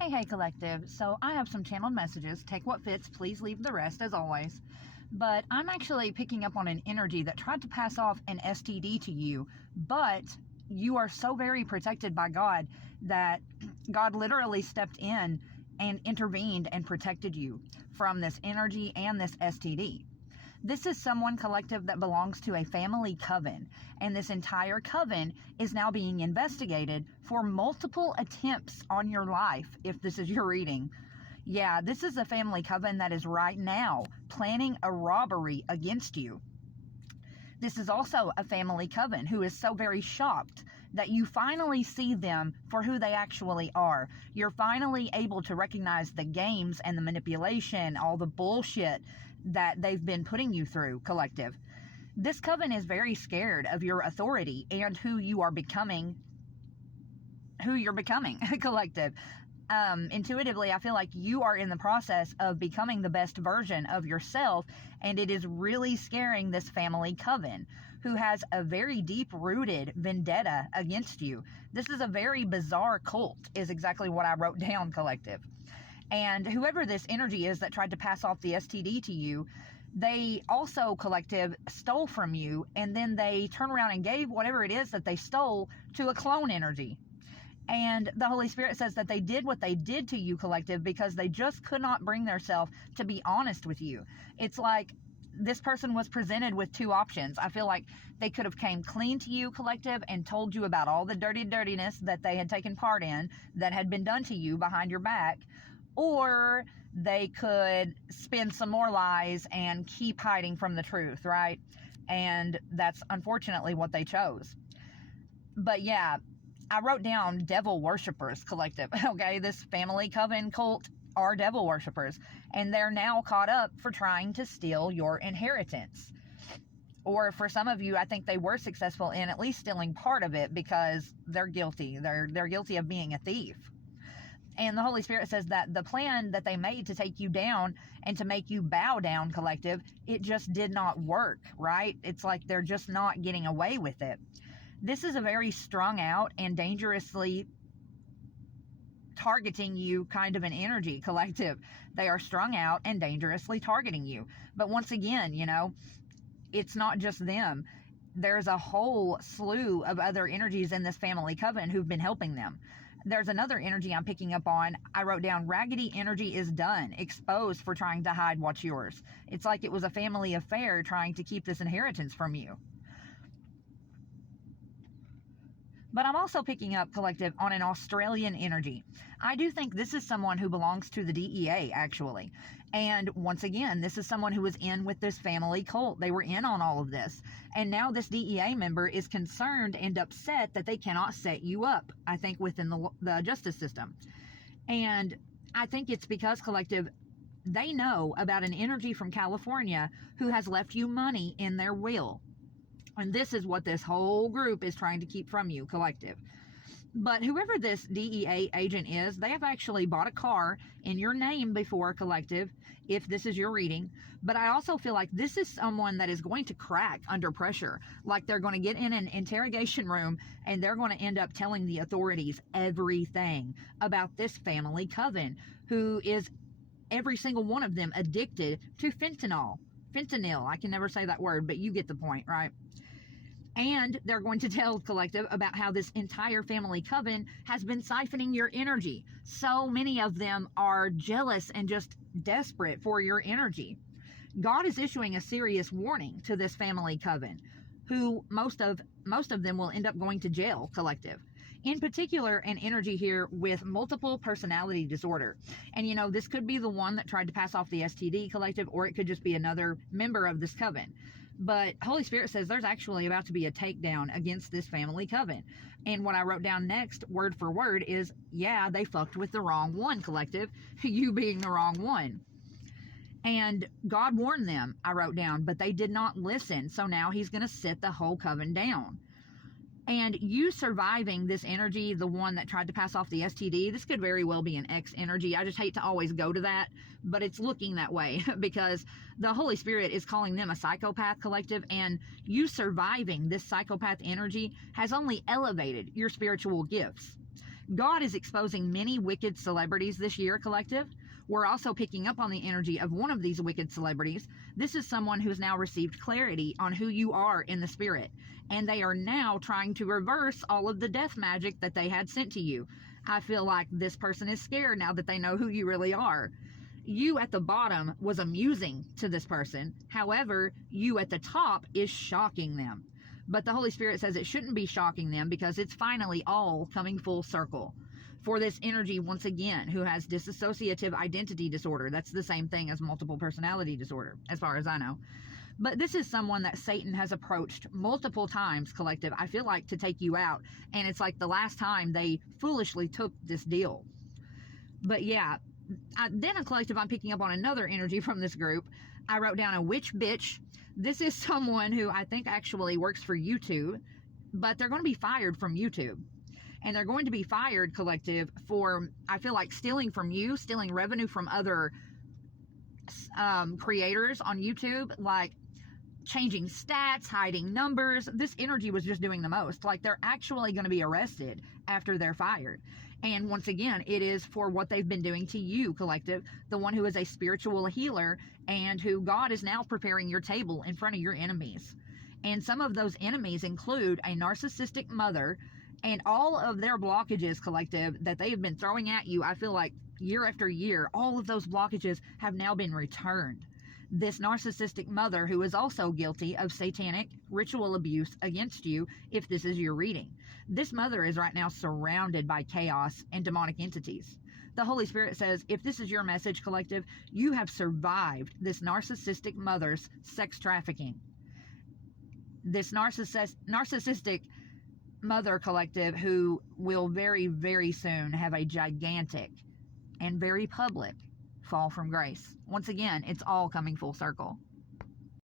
Hey, collective. So I have some channeled messages. Take what fits, please leave the rest, as always. But I'm actually picking up on an energy that tried to pass off an STD to you, but you are so very protected by God that God literally stepped in and intervened and protected you from this energy and this STD. This is someone, collective, that belongs to a family coven, and this entire coven is now being investigated for multiple attempts on your life, if this is your reading. Yeah, this is a family coven that is right now planning a robbery against you. This is also a family coven who is so very shocked that you finally see them for who they actually are. You're finally able to recognize the games and the manipulation, all the bullshit that they've been putting you through, collective. This coven is very scared of your authority and who you're becoming, collective. Intuitively, I feel like you are in the process of becoming the best version of yourself, and it is really scaring this family coven who has a very deep-rooted vendetta against you. This is a very bizarre cult, is exactly what I wrote down, collective. And whoever this energy is that tried to pass off the STD to you, they also, collective, stole from you, and then they turn around and gave whatever it is that they stole to a clone energy. And the Holy Spirit says that they did what they did to you, collective, because they just could not bring themselves to be honest with you. It's like this person was presented with two options. I feel like they could have came clean to you, collective, and told you about all the dirtiness that they had taken part in that had been done to you behind your back. Or they could spin some more lies and keep hiding from the truth, right? And that's unfortunately what they chose. But yeah, I wrote down devil worshippers, collective. Okay, this family coven cult are devil worshippers, and they're now caught up for trying to steal your inheritance. Or for some of you, I think they were successful in at least stealing part of it because they're guilty. They're guilty of being a thief. And the Holy Spirit says that the plan that they made to take you down and to make you bow down, collective, it just did not work, right? It's like they're just not getting away with it. This is a very strung out and dangerously targeting you kind of an energy, collective. They are strung out and dangerously targeting you. But once again, it's not just them. There's a whole slew of other energies in this family coven who've been helping them. There's another energy I'm picking up on. I wrote down, raggedy energy is done, exposed for trying to hide what's yours. It's like it was a family affair trying to keep this inheritance from you. But I'm also picking up, collective, on an Australian energy. I do think this is someone who belongs to the DEA, actually. And once again, this is someone who was in with this family cult. They were in on all of this. And now this DEA member is concerned and upset that they cannot set you up, I think, within the justice system. And I think it's because, collective, they know about an energy from California who has left you money in their will. And this is what this whole group is trying to keep from you, collective. But whoever this DEA agent is, they have actually bought a car in your name before, collective, if this is your reading. But I also feel like this is someone that is going to crack under pressure. Like they're going to get in an interrogation room and they're going to end up telling the authorities everything about this family coven, who is, every single one of them, addicted to fentanyl. Fentanyl, I can never say that word, but you get the point, right? And they're going to tell, collective, about how this entire family coven has been siphoning your energy. So many of them are jealous and just desperate for your energy. God is issuing a serious warning to this family coven, who most of them will end up going to jail, collective. In particular, an energy here with multiple personality disorder. And this could be the one that tried to pass off the STD, collective, or it could just be another member of this coven. But Holy Spirit says there's actually about to be a takedown against this family coven. And what I wrote down next, word for word, is, yeah, they fucked with the wrong one, collective, you being the wrong one. And God warned them, I wrote down, but they did not listen. So now he's going to sit the whole coven down. And you surviving this energy, the one that tried to pass off the STD, this could very well be an X energy. I just hate to always go to that, but it's looking that way because the Holy Spirit is calling them a psychopath, collective, and you surviving this psychopath energy has only elevated your spiritual gifts. God is exposing many wicked celebrities this year, collective. We're also picking up on the energy of one of these wicked celebrities. This is someone who's now received clarity on who you are in the spirit, and they are now trying to reverse all of the death magic that they had sent to you. I feel like this person is scared now that they know who you really are. You at the bottom was amusing to this person. However, you at the top is shocking them. But the Holy Spirit says it shouldn't be shocking them because it's finally all coming full circle. For this energy, once again, who has dissociative identity disorder, that's the same thing as multiple personality disorder, as far as I know. But this is someone that Satan has approached multiple times, collective, I feel like, to take you out. And it's like the last time they foolishly took this deal. But yeah, then a collective, I'm picking up on another energy from this group. I wrote down a witch bitch. This is someone who I think actually works for YouTube, but they're going to be fired from YouTube. And they're going to be fired, collective, for, I feel like, stealing from you, stealing revenue from other creators on YouTube, like changing stats, hiding numbers. This energy was just doing the most. Like, they're actually going to be arrested after they're fired. And once again, it is for what they've been doing to you, collective, the one who is a spiritual healer and who God is now preparing your table in front of your enemies. And some of those enemies include a narcissistic mother and all of their blockages, collective, that they have been throwing at you. I feel like year after year, all of those blockages have now been returned. This narcissistic mother who is also guilty of satanic ritual abuse against you, if this is your reading. This mother is right now surrounded by chaos and demonic entities. The Holy Spirit says, if this is your message, collective, you have survived this narcissistic mother's sex trafficking. This narcissistic mother, collective, who will very, very soon have a gigantic and very public fall from grace. Once again, it's all coming full circle.